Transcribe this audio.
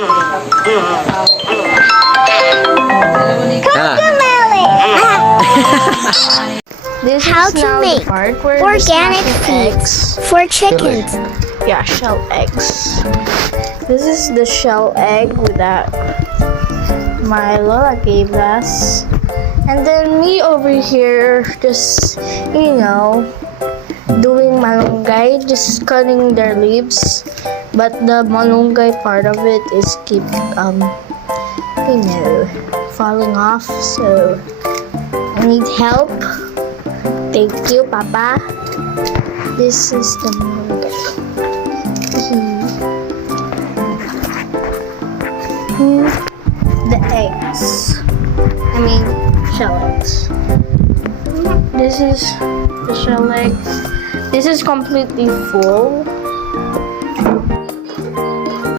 This How is to now make the part where organic the feeds for chickens. Yeah, shell eggs. This is the shell egg that my Lola gave us. And then me over here just, doing malunggay, just cutting their leaves. But the malunggay part of it is keep, falling off. So I need help. Thank you, Papa. This is the malunggay. The eggs. I mean, shell eggs. This is the shell egg. This is completely full.